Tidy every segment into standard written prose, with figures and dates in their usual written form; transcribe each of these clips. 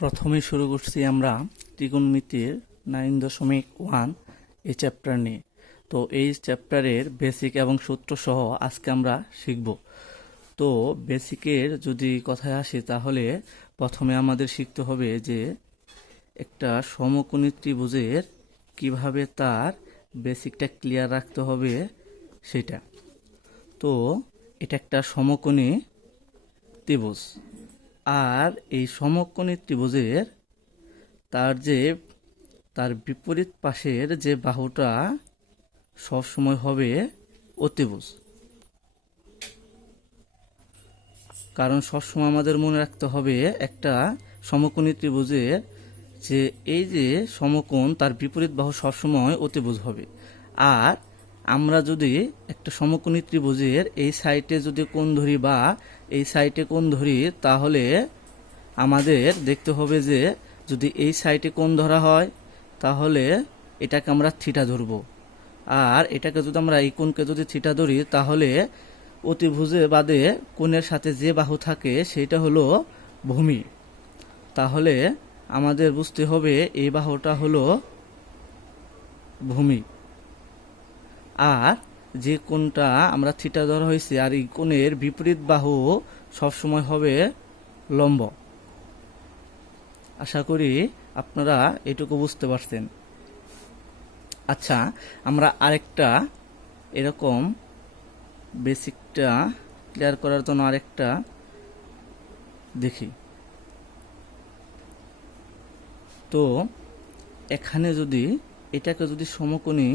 প্রথমে শুরু করছি আমরা ত্রিকোণমিতির 9.1 এই চ্যাপ্টার নিয়ে। তো এই চ্যাপ্টারের বেসিক এবং সূত্র সহ আজকে আমরা শিখব। তো বেসিকের যদি কথায় আসি তাহলে প্রথমে আমাদের শিখতে হবে যে একটা সমকোণী ত্রিভুজের কিভাবে তার বেসিকটা ক্লিয়ার রাখতে হবে সেটা। তো এটা একটা সমকোণী ত্রিভুজ, আর এই সমকোণী ত্রিভুজের তার বিপরীত পাশের যে বাহুটা সবসময় হবে অতিভুজ। কারণ সবসময় আমাদের মনে রাখতে হবে একটা সমকোণী ত্রিভুজের যে এই যে সমকোণ তার বিপরীত বাহু সবসময় অতিভুজ হবে। আর আমরা যদি একটা সমকোণী ত্রিভুজের এই সাইডে যদি কোণ ধরি বা এই সাইডে কোণ ধরি, তাহলে আমাদের দেখতে হবে যে যদি এই সাইডে কোণ ধরা হয় তাহলে এটাকে আমরা থিটা ধরব, আর এটাকে যদি আমরা এই কোণকে যদি থিটা ধরি তাহলে অতিভুজে বাদে কোণের সাথে যে বাহু থাকে সেটা হলো ভূমি। তাহলে আমাদের বুঝতে হবে এই বাহুটা হলো ভূমি, আর যে কোণটা আমরা থিটা ধরা হয়েছে আর এই কোণের বিপরীত বাহু সবসময় হবে লম্ব। আশা করি আপনারা এটুকু বুঝতে পারছেন। আচ্ছা, আমরা আরেকটা এরকম বেসিকটা ক্লিয়ার করার জন্য আরেকটা দেখি। তো এখানে যদি এটাকে যদি সমকোণী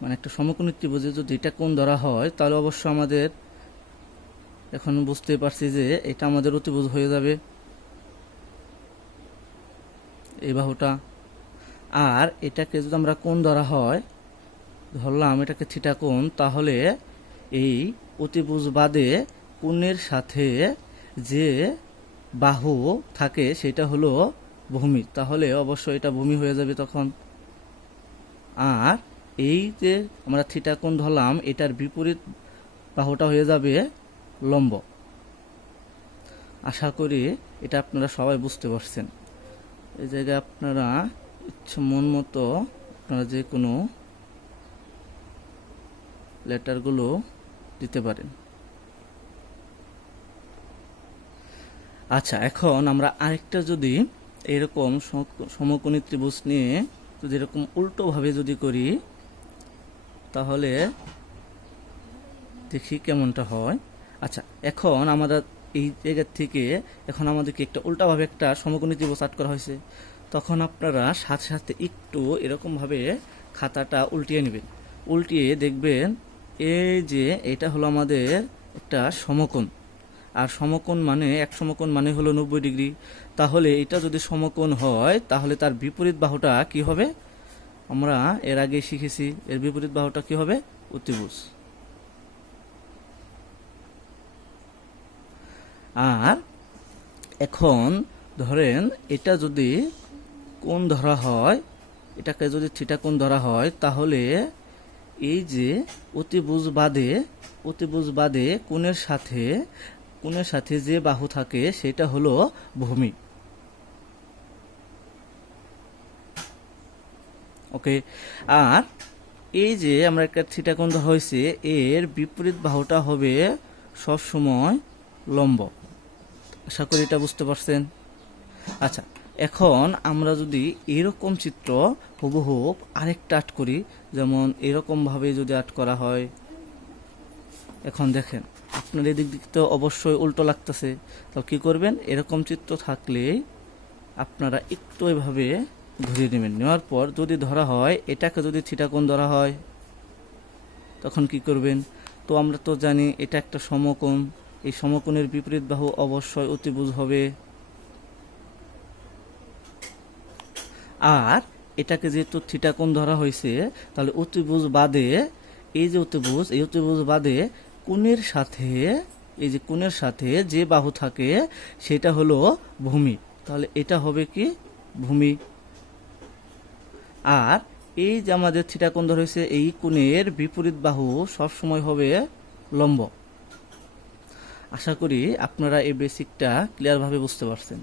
মানে একটা সমকোণী ত্রিভুজে যদি এটা কোণ ধরা হয় তাহলে অবশ্য আমাদের এখন বুঝতে পারছি যে এটা আমাদের অতিভুজ হয়ে যাবে এই বাহুটা। আর এটাকে যদি আমরা কোণ ধরা হয়, ধরলাম এটাকে থিটা কোণ, তাহলে এই অতিভুজ বাদে কোণের সাথে যে বাহু থাকে সেটা হলো ভূমি। তাহলে অবশ্যই এটা ভূমি হয়ে যাবে তখন। আর এই যে আমরা থিটা কোণ ধরলাম এটার বিপরীত বাহুটা হয়ে যাবে লম্ব। আশা করি এটা আপনারা সবাই বুঝতে পারছেন। এই জায়গায় আপনারা ইচ্ছা মন মতো আপনারা যে কোনো লেটারগুলো দিতে পারেন। আচ্ছা, এখন আমরা আরেকটা যদি এরকম সমকোণী ত্রিভুজ নিয়ে যদি এরকম উল্টোভাবে যদি করি তাহলে দেখি কেমনটা হয়। আচ্ছা, এখন আমরা এই জায়গা থেকে এখন আমাদেরকে একটা উল্টাভাবে একটা সমকোণী ত্রিভুজ আর্ট করা হয়েছে। তখন আপনারা সাথে সাথে একটু এরকমভাবে খাতাটা উল্টিয়ে নেবেন। উল্টিয়ে দেখবেন এই যে এটা হলো আমাদের একটা সমকোণ, আর সমকোণ মানে এক সমকোণ মানে হলো 90 ডিগ্রি। তাহলে এটা যদি সমকোণ হয় তাহলে তার বিপরীত বাহুটা কি হবে? আমরা এর আগে শিখেছি এর বিপরীত বাহুটা কি হবে? অতিভুজ। আর এখন ধরেন এটা যদি কোণ ধরা হয়, এটাকে যদি থিটা কোণ ধরা হয়, তাহলে এই যে অতিভুজ বাদে কোণের সাথে যে বাহু থাকে সেটা হলো ভূমি। ওকে, আর এই যে আমরা একটা থিটা কোণ ধরা হয়েছে এর বিপরীত বাহুটা হবে সবসময় লম্ব। আশা করি এটা বুঝতে পারছেন। আচ্ছা, এখন আমরা যদি এরকম চিত্র হুবহুব আরেকটা আর্ট করি, যেমন এরকমভাবে যদি আর্ট করা হয়, এখন দেখেন আপনার এদিক দিক তো অবশ্যই উল্টো লাগতেছে। তো কি করবেন, এরকম চিত্র থাকলে আপনারা একটু এভাবে ঘুরিয়ে নেবেন। নেওয়ার পর যদি ধরা হয় এটাকে যদি থিটা কোণ ধরা হয় তখন কি করবেন? তো আমরা তো জানি এটা একটা সমকোণ, এই সমকোণের বিপরীত বাহু অবশ্যই অতিভুজ হবে। আর এটাকে যেহেতু থিটা কোণ ধরা হয়েছে তাহলে অতিভুজ বাদে এই অতিভুজ বাদে কোণের সাথে যে বাহু থাকে সেটা হলো ভূমি। তাহলে এটা হবে কি? ভূমি। আর এই যে আমাদের থিটা কোণ ধরা হয়েছে এই কোণের বিপরীত বাহু সবসময় হবে লম্ব। আশা করি আপনারা এই বেসিকটা ক্লিয়ারভাবে বুঝতে পারছেন।